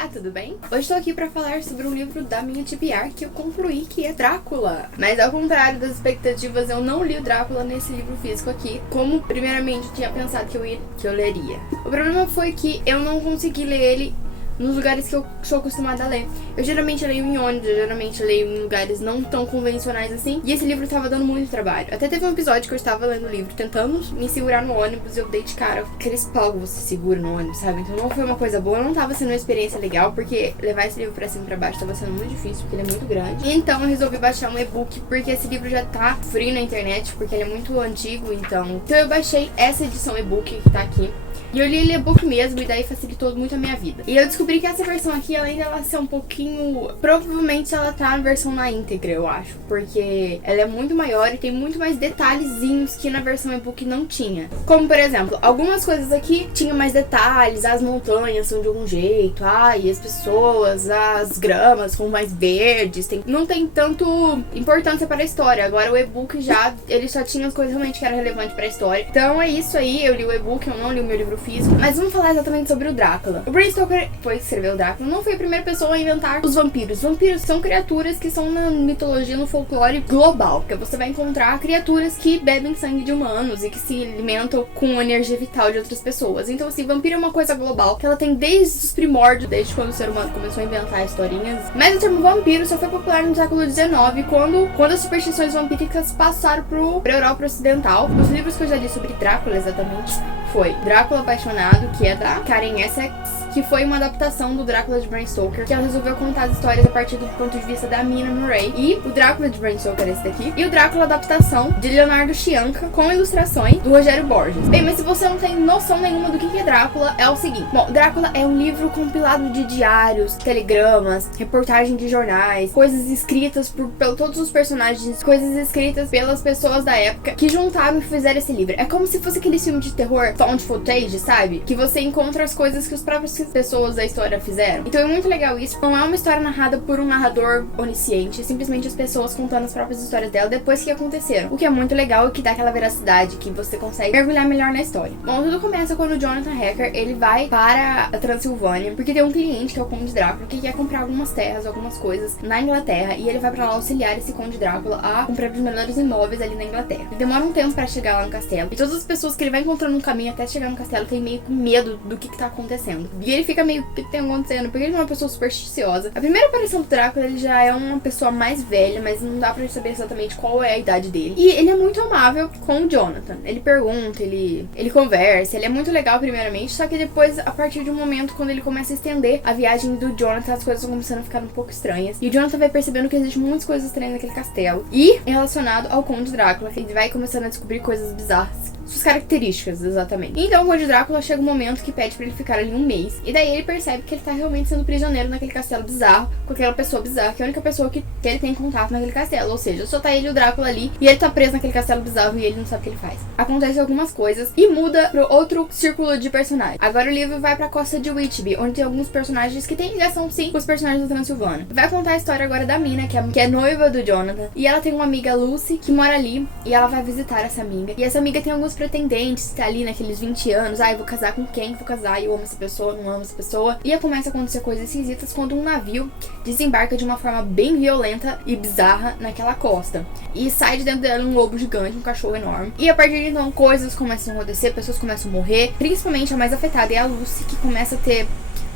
Olá, tudo bem? Hoje estou aqui para falar sobre um livro da minha TBR que eu concluí, que é Drácula. Mas ao contrário das expectativas, eu não li o Drácula nesse livro físico aqui, como primeiramente eu tinha pensado que eu leria. O problema foi que eu não consegui ler ele nos lugares que eu sou acostumada a ler. Eu geralmente leio em ônibus, eu geralmente leio em lugares não tão convencionais assim. E esse livro tava dando muito trabalho. Até teve um episódio que eu estava lendo o livro, tentando me segurar no ônibus, e eu dei de cara. Aqueles pau que você segura no ônibus, sabe? Então não foi uma coisa boa, não tava sendo uma experiência legal, porque levar esse livro pra cima e pra baixo tava sendo muito difícil, porque ele é muito grande. E então eu resolvi baixar um e-book, porque esse livro já tá free na internet, porque ele é muito antigo, então eu baixei essa edição e-book que tá aqui. E eu li ele e-book mesmo, e daí facilitou muito a minha vida. E eu descobri que essa versão aqui, além dela ser um pouquinho... Provavelmente ela tá na versão na íntegra, eu acho. Porque ela é muito maior e tem muito mais detalhezinhos que na versão e-book não tinha. Como, por exemplo, algumas coisas aqui tinham mais detalhes. As montanhas são de algum jeito. E as pessoas, as gramas são mais verdes. Não tem tanto importância para a história. Agora o e-book já, ele só tinha as coisas realmente que eram relevantes para a história. Então é isso aí, eu li o e-book, eu não li o meu livro físico. Mas vamos falar exatamente sobre o Drácula. O Bram Stoker, que escreveu o Drácula, não foi a primeira pessoa a inventar os vampiros. Vampiros são criaturas que são na mitologia, no folclore global. Porque você vai encontrar criaturas que bebem sangue de humanos e que se alimentam com a energia vital de outras pessoas. Então, assim, vampiro é uma coisa global, que ela tem desde os primórdios, desde quando o ser humano começou a inventar historinhas. Mas o termo vampiro só foi popular no século XIX, quando as superstições vampíricas passaram pra Europa Ocidental. Os livros que eu já li sobre Drácula, exatamente, foi Drácula Apaixonado, que é da Karen Essex, que foi uma adaptação do Drácula de Bram Stoker, que ela resolveu contar as histórias a partir do ponto de vista da Mina Murray. E o Drácula de Bram Stoker, esse daqui. E o Drácula adaptação de Leonardo Scianca, com ilustrações do Rogério Borges. Bem, mas se você não tem noção nenhuma do que é Drácula, é o seguinte. Bom, Drácula é um livro compilado de diários, telegramas, reportagem de jornais, coisas escritas por todos os personagens, coisas escritas pelas pessoas da época, que juntaram e fizeram esse livro. É como se fosse aquele filme de terror, found footage, sabe? Que você encontra as coisas que os próprios pessoas da história fizeram. Então é muito legal isso. Não é uma história narrada por um narrador onisciente, é simplesmente as pessoas contando as próprias histórias dela depois que aconteceram. O que é muito legal e que dá aquela veracidade, que você consegue mergulhar melhor na história. Bom, tudo começa quando o Jonathan Hacker, ele vai para a Transilvânia, porque tem um cliente, que é o Conde Drácula, que quer comprar algumas terras, algumas coisas na Inglaterra, e ele vai pra lá auxiliar esse Conde Drácula a comprar os melhores imóveis ali na Inglaterra. Ele demora um tempo pra chegar lá no castelo, e todas as pessoas que ele vai encontrando no caminho até chegar no castelo tem meio com medo do que tá acontecendo. E ele fica meio, o que tem acontecendo? Porque ele não é uma pessoa supersticiosa. A primeira aparição do Drácula, ele já é uma pessoa mais velha, mas não dá pra saber exatamente qual é a idade dele. E ele é muito amável com o Jonathan. Ele pergunta, ele conversa, ele é muito legal primeiramente, só que depois, a partir de um momento, quando ele começa a estender a viagem do Jonathan, as coisas vão começando a ficar um pouco estranhas. E o Jonathan vai percebendo que existe muitas coisas estranhas naquele castelo. E relacionado ao Conde Drácula, ele vai começando a descobrir coisas bizarras. Suas características, exatamente. Então o Conde Drácula chega um momento que pede pra ele ficar ali um mês. E daí ele percebe que ele tá realmente sendo prisioneiro naquele castelo bizarro, com aquela pessoa bizarra, que é a única pessoa que ele tem contato naquele castelo. Ou seja, só tá ele e o Drácula ali, e ele tá preso naquele castelo bizarro e ele não sabe o que ele faz. Acontecem algumas coisas e muda pro outro círculo de personagens. Agora o livro vai pra costa de Whitby, onde tem alguns personagens que têm ligação sim com os personagens da Transilvânia. Vai contar a história agora da Mina, que é noiva do Jonathan, e ela tem uma amiga, Lucy, que mora ali, e ela vai visitar essa amiga. E essa amiga tem alguns pretendentes, tá ali naqueles 20 anos, eu vou casar com quem? Vou casar, eu amo essa pessoa, não amo essa pessoa. E aí começa a acontecer coisas esquisitas quando um navio desembarca de uma forma bem violenta e bizarra naquela costa. E sai de dentro dela um lobo gigante, um cachorro enorme. E a partir de então, coisas começam a acontecer, pessoas começam a morrer. Principalmente a mais afetada é a Lucy, que começa a ter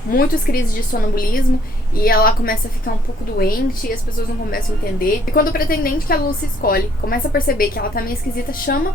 muitas crises de sonambulismo, e ela começa a ficar um pouco doente, e as pessoas não começam a entender. E quando o pretendente que a Lucy escolhe começa a perceber que ela tá meio esquisita, chama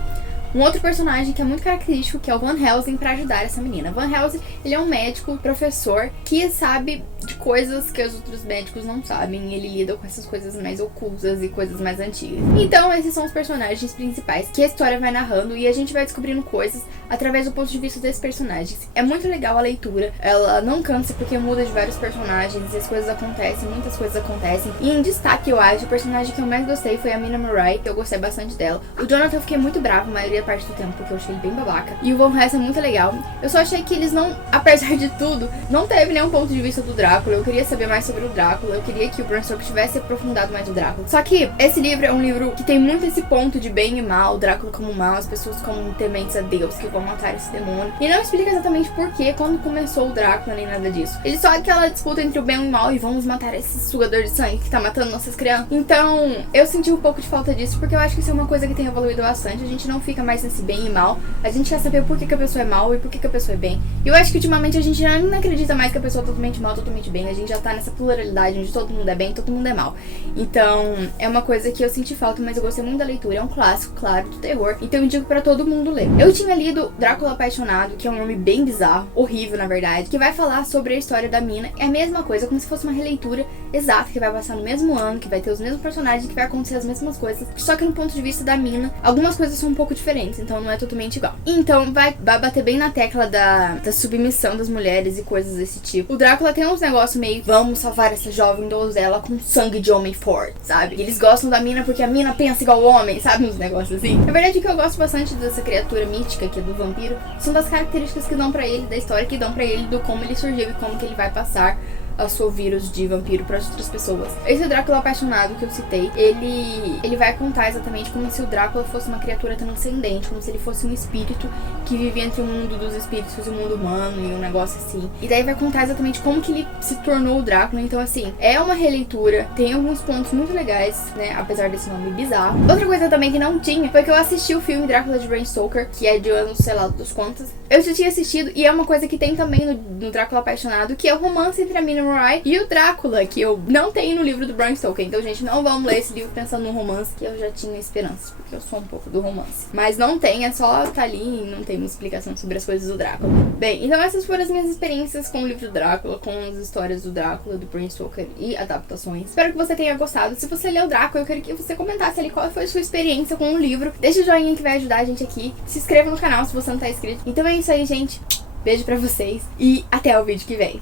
um outro personagem que é muito característico, que é o Van Helsing, pra ajudar essa menina. Van Helsing, ele é um médico, professor, que sabe de coisas que os outros médicos não sabem. Ele lida com essas coisas mais ocultas e coisas mais antigas. Então, esses são os personagens principais que a história vai narrando, e a gente vai descobrindo coisas através do ponto de vista desses personagens. É muito legal a leitura, ela não cansa porque muda de vários personagens, e as coisas acontecem, muitas coisas acontecem. E em destaque, eu acho, o personagem que eu mais gostei foi a Mina Murray, que eu gostei bastante dela. O Jonathan eu fiquei muito bravo, a maioria maior parte do tempo, porque eu achei ele bem babaca. E o Van Helsing é muito legal. Eu só achei que eles não, apesar de tudo, não teve nenhum ponto de vista do Drácula. Eu queria saber mais sobre o Drácula, eu queria que o Bram Stoker tivesse aprofundado mais o Drácula. Só que esse livro é um livro que tem muito esse ponto de bem e mal, o Drácula como mal, as pessoas como tementes a Deus que vão matar esse demônio. E não explica exatamente por que, quando começou o Drácula, nem nada disso. Ele só aquela disputa entre o bem e o mal e vamos matar esse sugador de sangue que tá matando nossas crianças. Então, eu senti um pouco de falta disso, porque eu acho que isso é uma coisa que tem evoluído bastante. A gente não fica mais nesse bem e mal. A gente quer saber por que a pessoa é mal e por que a pessoa é bem. E eu acho que ultimamente a gente não acredita mais que a pessoa é totalmente mal, totalmente bem. A gente já tá nessa pluralidade onde todo mundo é bem, todo mundo é mal. Então, é uma coisa que eu senti falta, mas eu gostei muito da leitura. É um clássico, claro, do terror. Então eu digo pra todo mundo ler. Eu tinha lido Drácula Apaixonado, que é um nome bem bizarro, horrível na verdade, que vai falar sobre a história da mina. É a mesma coisa, como se fosse uma releitura exata, que vai passar no mesmo ano, que vai ter os mesmos personagens, que vai acontecer as mesmas coisas, só que no ponto de vista da mina, algumas coisas são um pouco diferentes, então não é totalmente igual. Então vai bater bem na tecla da submissão das mulheres e coisas desse tipo. O Drácula tem uns negócios meio, vamos salvar essa jovem donzela com sangue de homem forte, sabe? E eles gostam da mina porque a mina pensa igual o homem, sabe? Uns negócios assim. Na verdade, o que eu gosto bastante dessa criatura mítica, que é do vampiro, são das características que dão pra ele, da história que dão pra ele, do como ele surgiu e como que ele vai passar a seu vírus de vampiro para outras pessoas. Esse Drácula Apaixonado que eu citei, ele vai contar exatamente como se o Drácula fosse uma criatura transcendente, como se ele fosse um espírito que vive entre o mundo dos espíritos e o mundo humano e um negócio assim. E daí vai contar exatamente como que ele se tornou o Drácula. Então assim, é uma releitura, tem alguns pontos muito legais, né, apesar desse nome bizarro. Outra coisa também que não tinha foi que eu assisti o filme Drácula de Bram Stoker, que é de anos, sei lá, dos quantos. Eu já tinha assistido e é uma coisa que tem também no Drácula Apaixonado, que é o romance entre a Mina Murray e o Drácula, que eu não tenho no livro do Bram Stoker. Então, gente, não vamos ler esse livro pensando no romance, que eu já tinha esperança, porque eu sou um pouco do romance. Mas não tem, é só tá ali e não tem uma explicação sobre as coisas do Drácula. Bem, então essas foram as minhas experiências com o livro do Drácula, com as histórias do Drácula, do Bram Stoker e adaptações. Espero que você tenha gostado. Se você leu Drácula, eu quero que você comentasse ali qual foi a sua experiência com o livro. Deixa o joinha que vai ajudar a gente aqui. Se inscreva no canal se você não tá inscrito. Então é isso aí, gente. Beijo pra vocês e até o vídeo que vem.